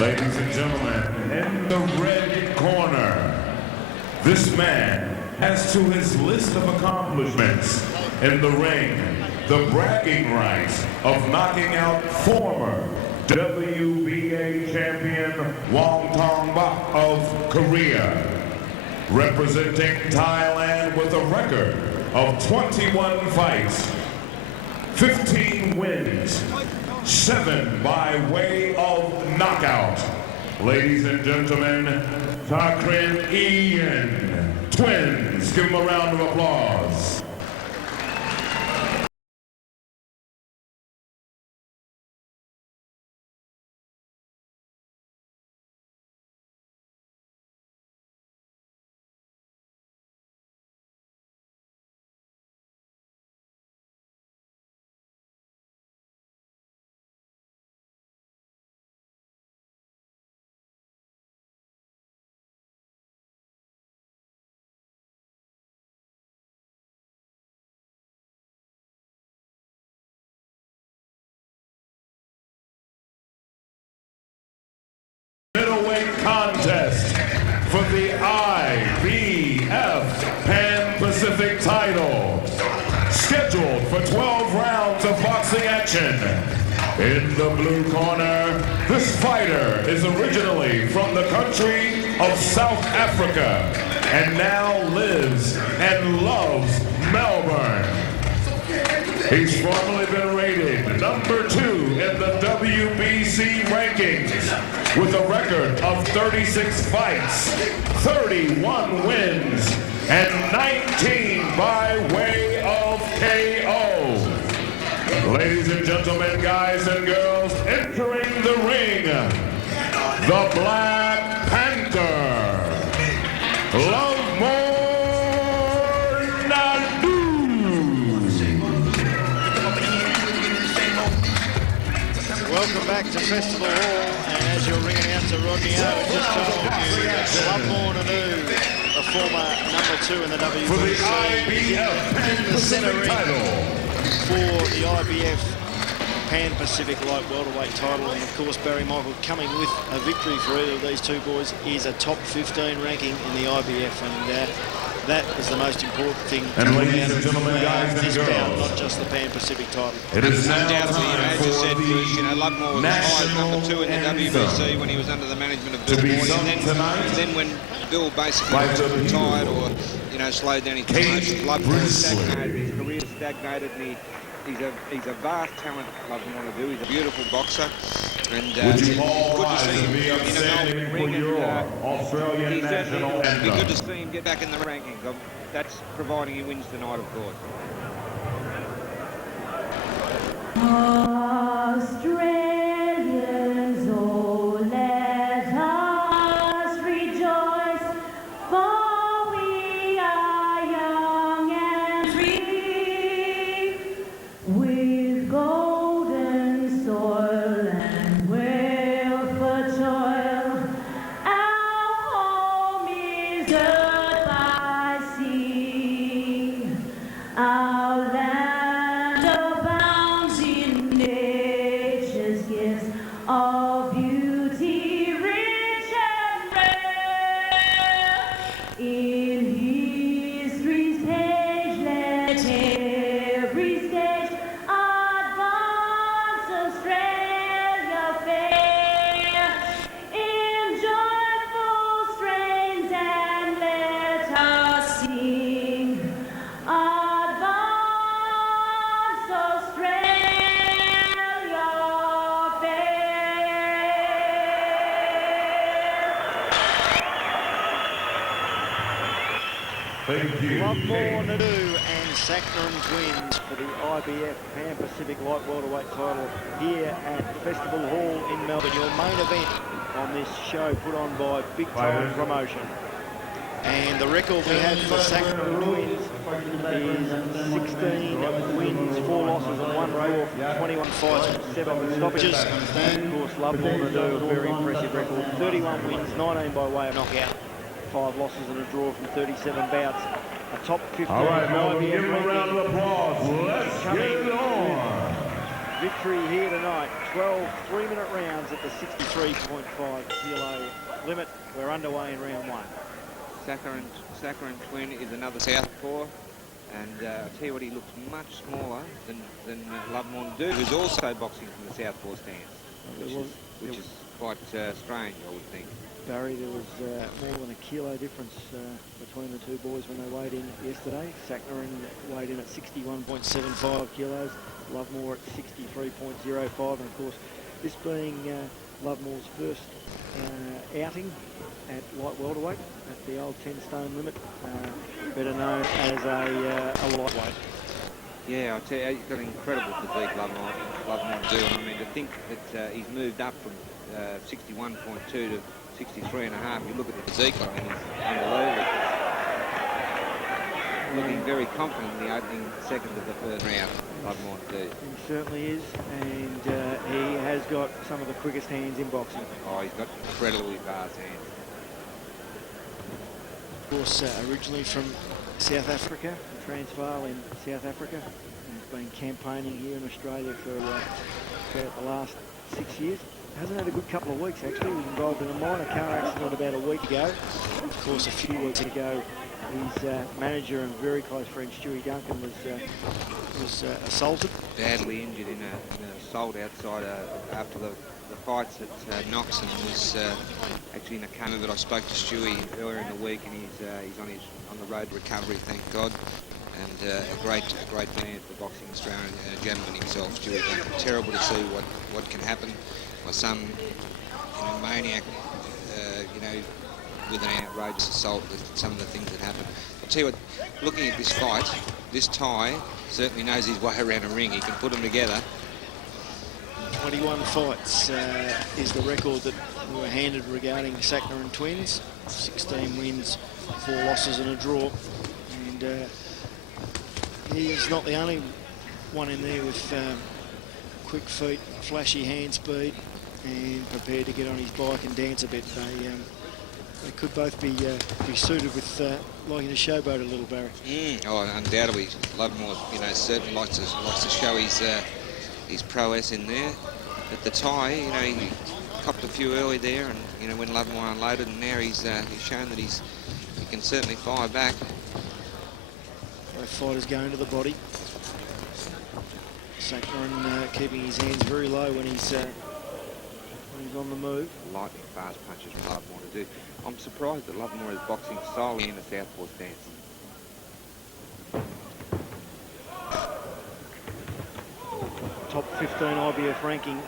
Ladies and gentlemen, in the red corner, this man has to his list of accomplishments in the ring the bragging rights of knocking out former WBA champion Wong Tong Bak of Korea, representing Thailand with a record of 21 fights, 15 wins, 7 by way of knockout. Ladies and gentlemen, Sakrinun twins. Give them a round of applause. Middleweight contest for the IBF Pan-Pacific title. Scheduled for 12 rounds of boxing action. In the blue corner, this fighter is originally from the country of South Africa and now lives and loves Melbourne. He's formerly been rated number 2 in the WBC rankings with a record of 36 fights, 31 wins, and 19 by way of KO. Ladies and gentlemen, guys and girls, entering the ring, the Black Panther, Lovemore Ndou. Welcome back to Festival Hall, and as your ring announcer Rodney Howard just told you, Lovemore Ndou, a former number 2 in the WBC, for the IBF Pan-Pacific title. For the IBF Pan-Pacific Light Welterweight title, and of course Barry Michael coming with a victory for either of these two boys is a top 15 ranking in the IBF, and that is the most important thing. And ladies and gentlemen, guys and this girls, bout, not just the Pan-Pacific title. It is no now doubt, time as you said, Bruce, you know, Lovemore was highest number 2 in the WBC when he was under the management of Bill Boyd, and then when Bill basically retired or, you know, slowed down his promotion, Lovemore stagnated, his career stagnated, and he's a vast talent, Lovemore Ndou. He's a beautiful boxer, and would you it's all good to rise see and him be in a upstanding Melbourne for ring, your and Australian national it'd be good anthem? to see him get back in the rankings. That's providing he wins tonight, of course. Australians, oh, let us rejoice, for we are young and free, with golden soil and wealth for toil. Our home is earth by sea, our land abounds in nature's gifts of beauty rich and rare. In history's page, let every stage advance Australia fair in joyful strains, and let us sing. Advance Australia fair. Thank you. Lovemore Ndou and Sakrinun twins for the IBF Pan-Pacific Light Welterweight title here at Festival Hall in Melbourne. Your main event on this show put on by Big Time Promotion. And the record we have for Sakrinun twins is 16 wins, 4 losses and 1 draw from 21 fights and 7 stoppages. And of course Lovemore Ndou, a very impressive record, 31 wins, 19 by way of knockout, 5 losses and a draw from 37 bouts. A top 15 All right, Melbourne, IBF give him a round of applause. Let's get it on. victory here tonight. 12 3-minute rounds at the 63.5 kilo limit. We're underway in round one. Sakrinun Twin is another southpaw, and I'll tell you what, he looks much smaller than Lovemore Ndou, who's also boxing from the southpaw stance, which is quite strange, I would think. Barry, there was more than a kilo difference between the two boys when they weighed in yesterday. Saeknaew weighed in at 61.75 kilos, Lovemore at 63.05, and of course, this being Lovemore's first outing at light welterweight at the old 10-stone limit, better known as a lightweight. Yeah, I'll tell you, he's got an incredible physique, Lovemore Ndou. I mean, to think that he's moved up from 61.2 to 63.5. You look at the physique, I mean, he's unbelievable. Looking very confident in the opening seconds of the first round, Lovemore Ndou. He certainly is, and he has got some of the quickest hands in boxing. Oh, he's got incredibly fast hands. Of course, originally from South Africa, Transvaal in South Africa. He's been campaigning here in Australia for about the last 6 years. Hasn't had a good couple of weeks, actually. He was involved in a minor car accident about a week ago. Of course, a few weeks ago, his manager and very close friend Stewie Duncan was assaulted. Badly injured in an assault outside after the fights at Knox, and was actually in a coma. But I spoke to Stewie earlier in the week, and he's on the road to recovery, thank God. And a great man for boxing Australia, and a gentleman himself, Stewie Duncan. Terrible to see what can happen by some maniac, with an outrageous assault, with some of the things that happen. I'll tell you what, looking at this fight, this Thai certainly knows his way around a ring. He can put them together. 21 fights is the record that we were handed regarding Saeknaew twins. 16 wins, 4 losses and a draw. And he's not the only one in there with quick feet, flashy hand speed, and prepared to get on his bike and dance a bit. They could both be suited with liking to showboat a little, Barry. Oh, undoubtedly, Lovemore, certainly likes to show his prowess in there. At the Thai, he copped a few early there, and when Lovemore unloaded, and now he's shown that he can certainly fire back. Both fighters going to the body. Sakrinun keeping his hands very low when he's on the move. Lightning fast punches from Lovemore to do. I'm surprised that Lovemore is boxing solely in a southpaw stance. Top 15 IBF ranking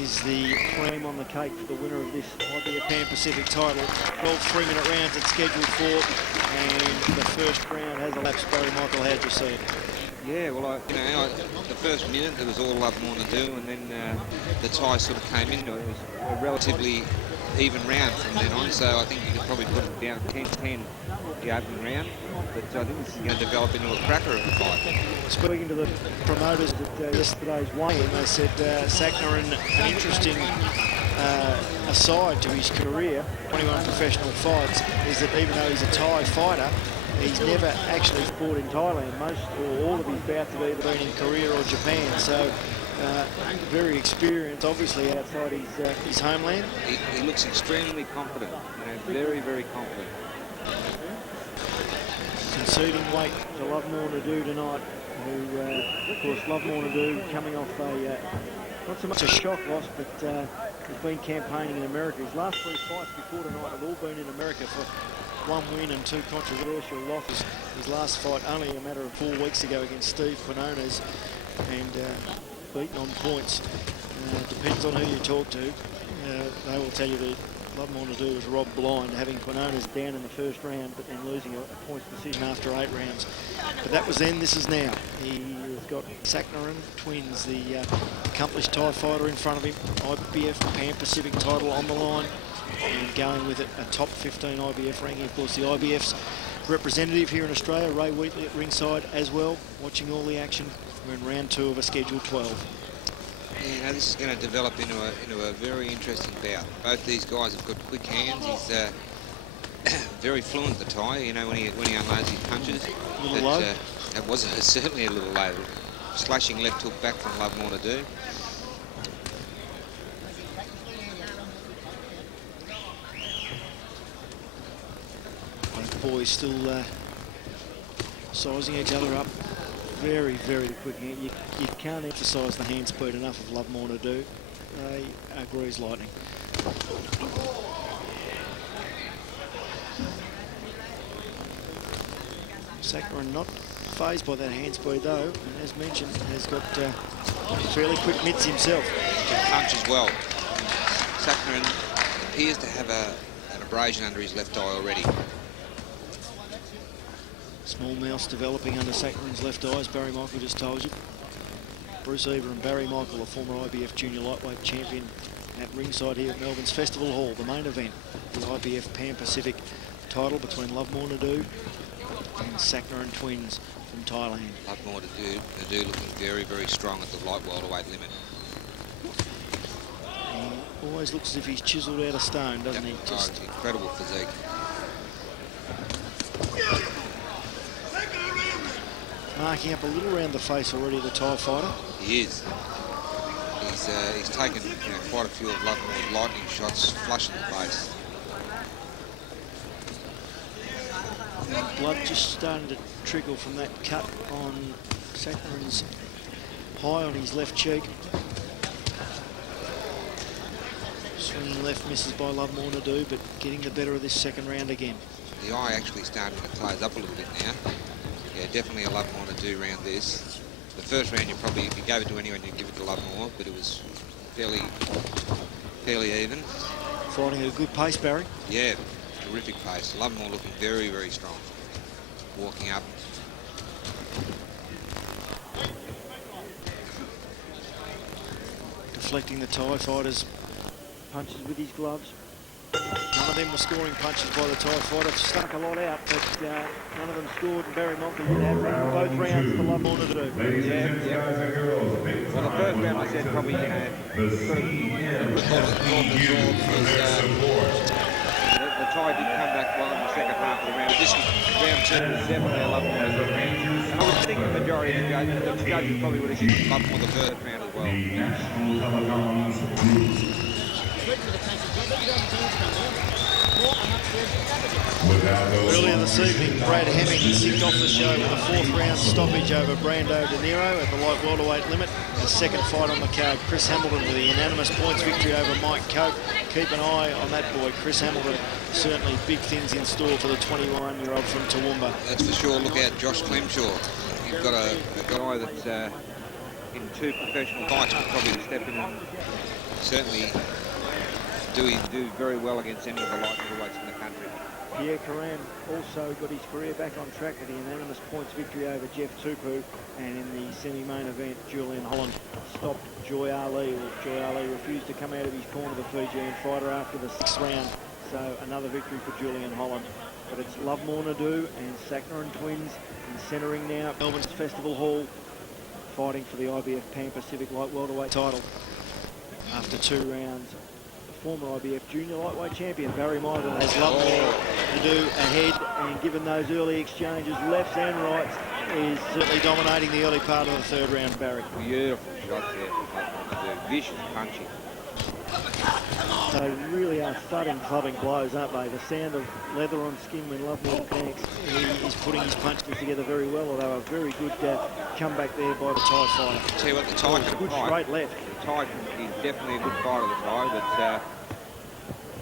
is the cream on the cake for the winner of this IBF Pan Pacific title. 12 3-minute rounds it's scheduled for, and the first round has elapsed. Barry Michael, how'd you see it? Yeah, well, the first minute it was all Lovemore Ndou, and then the Thai sort of came into it. It was a relatively even round from then on, so I think you could probably put it down 10-10 the opening round. But I think this is going to develop into a cracker of a fight. Speaking to the promoters at yesterday's weigh-in, they said Saeknaew, an interesting aside to his career, 21 professional fights, is that even though he's a Thai fighter, he's never actually fought in Thailand. Most or all of his bouts have either been in Korea or Japan. So very experienced, obviously, outside his homeland. He looks extremely confident, very, very confident. Conceding weight to Lovemore Ndou tonight, who, of course, Lovemore Ndou coming off not so much a shock loss, but has been campaigning in America. His last 3 fights before tonight have all been in America for 1 win and 2 controversial losses. His last fight only a matter of 4 weeks ago against Steve Quinones, and beaten on points. Depends on who you talk to. They will tell you that Lovemore Ndou was robbed blind, having Quinones down in the first round, but then losing a points decision after 8 rounds. But that was then, this is now. He has got Saeknaew twins, the accomplished Thai fighter in front of him. IBF Pan Pacific title on the line, and going with it, a top 15 IBF ranking. Of course, the IBF's representative here in Australia, Ray Wheatley at ringside as well, watching all the action. We're in round 2 of a scheduled 12. Yeah, this is going to develop into a very interesting bout. Both these guys have got quick hands. He's very fluent, the Thai, when he unloads his punches. A little low. It was certainly a little low. slashing left hook back from Lovemore Ndou. Both boys still sizing each other up very, very quick. You can't emphasise the hand speed enough of Lovemore Ndou. They are grease lightning. Sakrinun not phased by that hand speed though, and as mentioned, has got fairly quick mitts himself. Can punch as well. Sakrinun appears to have an abrasion under his left eye already. Small mouse developing under Sakrinun's left eye, as Barry Michael just told you. Bruce Eber and Barry Michael, a former IBF junior lightweight champion, at ringside here at Melbourne's Festival Hall, the main event, the IBF Pan Pacific title between Lovemore Ndou and Sakrinun twins from Thailand. Lovemore Ndou looking very, very strong at the light welterweight limit. He always looks as if he's chiselled out of stone, doesn't he? Just incredible physique. Marking up a little around the face already, the Thai fighter. He is. He's taken quite a few of Lovemore's lightning shots flush in the face. And blood just starting to trickle from that cut on Sakrinun's high on his left cheek. Swinging left misses by Lovemore Ndou, but getting the better of this second round again. The eye actually starting to close up a little bit now. Yeah, definitely a Lovemore Ndou round this. The first round, if you gave it to anyone, you'd give it to Lovemore, but it was fairly even. Fighting at a good pace, Barry. Yeah, terrific pace. Lovemore looking very, very strong. Walking up. Deflecting the Thai fighter's punches with his gloves. None of them were scoring punches by the Thai fighter. Stuck a lot out, but none of them scored. And Barry Michael did have both rounds to Lovemore Ndou. Well, the first round I said probably the Thai did come back well in the second half of the round. This round two was definitely a Lovemore Ndou round. And I would think the majority of the judges probably would have given Lovemore the first round as well. Earlier this evening, Brad Hemming kicked off the show with a fourth round stoppage over Brando De Niro at the light welterweight limit. The second fight on the card, Chris Hamilton with a unanimous points victory over Mike Cope. Keep an eye on that boy, Chris Hamilton. Certainly big things in store for the 21-year-old from Toowoomba. That's for sure. Look out, Josh Clemshaw. You've got a guy that's in two professional fights, but probably step in and certainly do very well against any of the light middleweights in the country. Pierre Caran also got his career back on track with a unanimous points victory over Jeff Tupu, and in the semi-main event, Julian Holland stopped Joy Ali. Joy Ali refused to come out of his corner, the Fijian fighter, after the sixth round. So another victory for Julian Holland. But it's Lovemore Ndou and Sakrinun twins in centering now at Melbourne's Festival Hall, fighting for the IBF Pan Pacific light welterweight title. After 2 rounds, former IBF junior lightweight champion Barry Michael has Lovemore Ndou ahead, and given those early exchanges, lefts and rights, is certainly dominating the early part of the third round, Barry. Beautiful shots there from Lovemore Ndou. Vicious punching. They really are thudding, clubbing blows, aren't they? The sound of leather on skin when Lovemore connects. He is putting his punches together very well, although a very good comeback there by the Thai fighter. I'll tell you what, the Thai can good fight. straight left. The Thai is definitely a good fighter, the Thai, but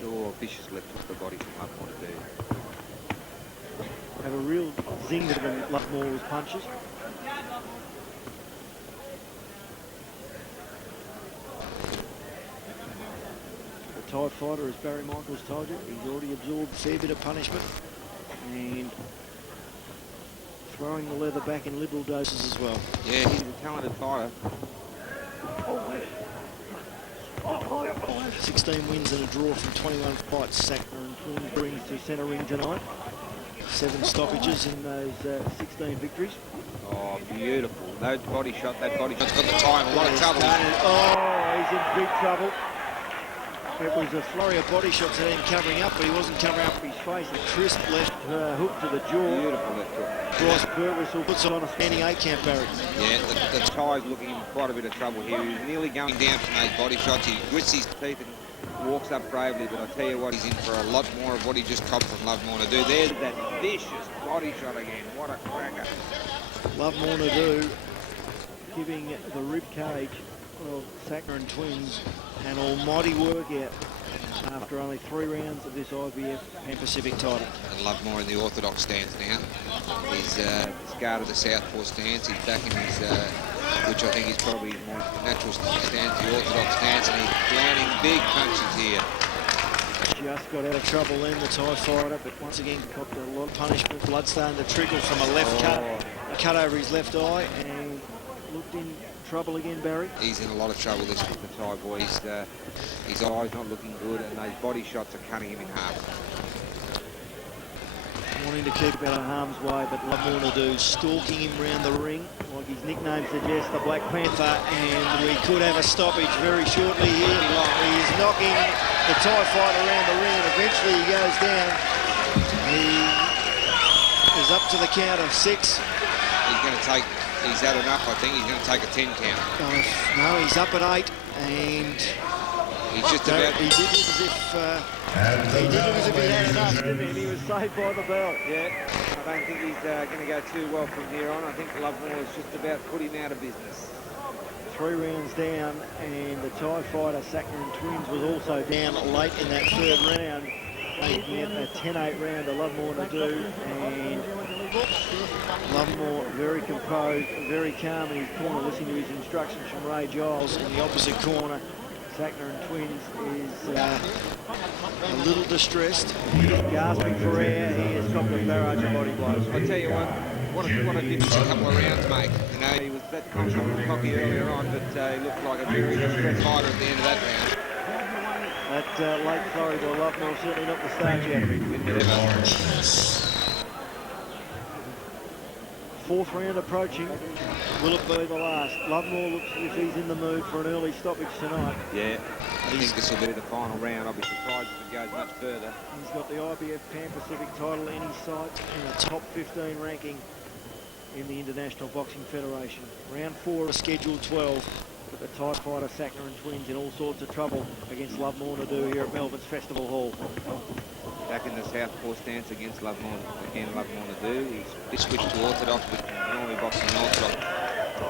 sure, vicious left hook the body from Lovemore Ndou. Have a real zing to them, Lovemore's punches. The Thai fighter, as Barry Michaels told you, he's already absorbed a fair bit of punishment and throwing the leather back in liberal doses as well. Yeah, he's a talented fighter. 16 wins and a draw from 21 fights. Sakrinun brings to centre ring tonight. 7 stoppages in those 16 victories. Oh, beautiful. That body shot's got the Thai in a lot of trouble. Oh, he's in big trouble. It was a flurry of body shots at him covering up, but he wasn't covering up his face. A crisp left hook to the jaw. Beautiful left hook. Bryce Burtwhistle puts it on a standing 8-count, Barry. Yeah, the Ty's looking in quite a bit of trouble here. He's nearly going down from those body shots. He grits his teeth and walks up bravely, but I tell you what, he's in for a lot more of what he just copped from Lovemore Ndou. There's that vicious body shot again. What a cracker. Lovemore Ndou giving the rib cage of Sakrinun twins an almighty workout after only 3 rounds of this IBF Pan Pacific title. And Lovemore in the orthodox stance now. He's discarded the southpaw stance. He's back in his, which I think is probably his more natural stance, the orthodox stance, and he's landing big punches here. Just got out of trouble then, the Thai fighter, but once again copped a lot of punishment. Blood starting to trickle from a left cut over his left eye, and looked in trouble again, Barry. He's in a lot of trouble, this with the Thai boy. His eye's not looking good, and those body shots are cutting him in half. Wanting to keep out of harm's way, but Lovemore Ndou stalking him round the ring, like his nickname suggests, the Black Panther, and we could have a stoppage very shortly here. He's knocking the Thai fighter around the ring, and eventually he goes down. He is up to the count of 6. He's had enough, I think. He's going to take a 10 count. No, he's up at 8, and he's just about... He did look as if he had enough, didn't he? He was saved by the belt. Yeah, I don't think he's going to go too well from here on. I think Lovemore has just about put him out of business. 3 rounds down, and the Thai fighter, Sakrinun twins, was also down late in that 3rd round, making it a 10-8 round to Lovemore Ndou, and Lovemore very composed, very calm in his corner, listening to his instructions from Ray Giles. In the opposite corner, Sakrinun twins is a little distressed. He's gasping for air. He has got the barrage of body blows. I tell you what a difference a couple of rounds make. You know, he was that confident and cocky earlier on, but he looked like a very distressed fighter at the end of that round. That late flurry by Lovemore certainly not the start yet. 4th round approaching. Will it be the last? Lovemore looks as if he's in the mood for an early stoppage tonight. Yeah, I think this will be the final round. I'll be surprised if it goes much further. He's got the IBF Pan Pacific title in his sights and a top 15 ranking in the International Boxing Federation. Round 4 of scheduled 12. But the Thai fighter Sakrinun twins in all sorts of trouble against Lovemore Ndou here at Melbourne's Festival Hall. Back in the southpaw stance against Lovemore Ndou. He's switched to orthodox, but normally boxing orthodox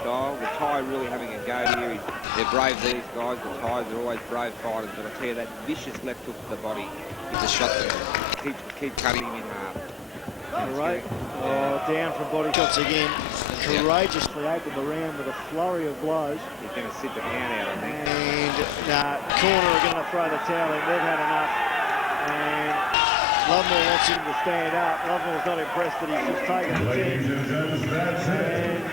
style. The Thai really having a go here. They're brave, these guys. The Thais are always brave fighters, but I tell you, that vicious left hook to the body is a shot that keep cutting him in half. Right. Down from body shots again. Courageously opened the round with a flurry of blows. He's going to sit the pound out, I think. And corner are going to throw the towel in. They've had enough. And Lovemore wants him to stand up. Lovemore's not impressed that he's just taken the 10.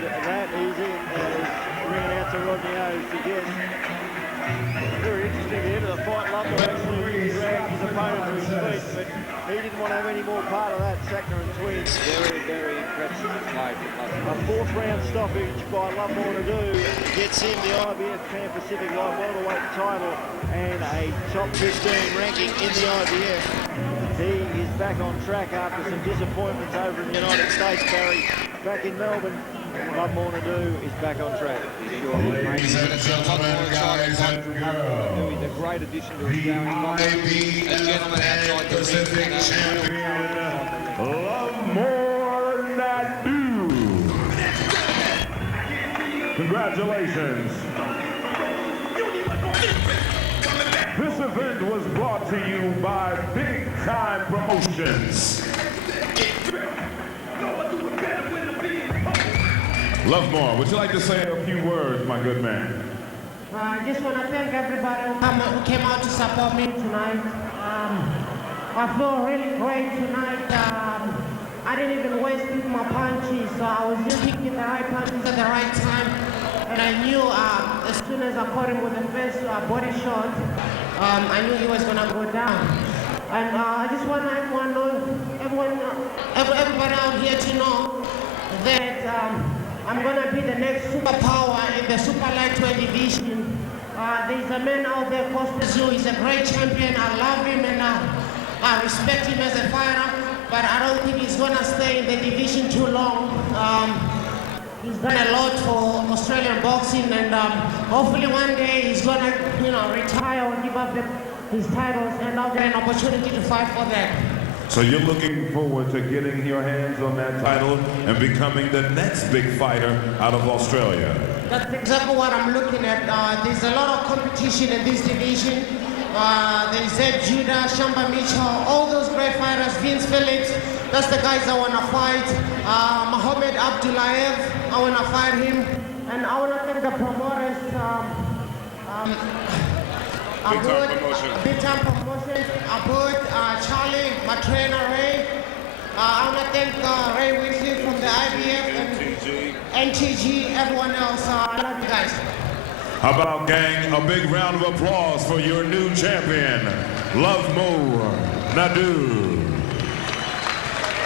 And that is it. As ring announcer Rodney O suggests. Very interesting at the end of the fight. Lovemore actually dragged his opponent to his feet, but he didn't want to have any more part of that. Sakrinun twins. Very, very impressive play from Lovemore. A 4th round stoppage by Lovemore Ndou gets him the IBF Pan Pacific light welterweight title and a top 15 ranking in the IBF. He is back on track after some disappointments over in the United States, Barry. Back in Melbourne, Lovemore Ndou is back on track. Ladies and gentlemen, guys and girls, He's a great addition to the his IBF Pan Pacific champion, Lovemore Ndou. Congratulations. This event was brought to you by Big Time Promotions. Lovemore, would you like to say a few words, my good man? I just want to thank everybody who came out to support me tonight. I feel really great tonight. I didn't even waste my punches, so I was just hitting the right punches at the right time. And I knew as soon as I caught him with the first body shot, I knew he was going to go down. And I just want everybody out here to know that I'm going to be the next superpower in the super lightweight division. There's a man out there, Costa. He's a great champion. I love him and I respect him as a fighter, but I don't think he's gonna stay in the division too long. He's done a lot for Australian boxing, and hopefully one day he's gonna, retire or give up his titles, and I'll get an opportunity to fight for that. So you're looking forward to getting your hands on that title and becoming the next big fighter out of Australia? That's exactly what I'm looking at. There's a lot of competition in this division. There's Zed Judah, Shamba Mitchell, all those great fighters, Vince Phillips, that's the guys I want to fight. Mohamed Abdullayev, I want to fight him. And I want to thank the promoters. Big time promotions. Abud, Charlie, my trainer Ray. I want to thank Ray Weasley from the IBF and NTG, everyone else. I love you guys. How about, gang, a big round of applause for your new champion, Lovemore Ndou.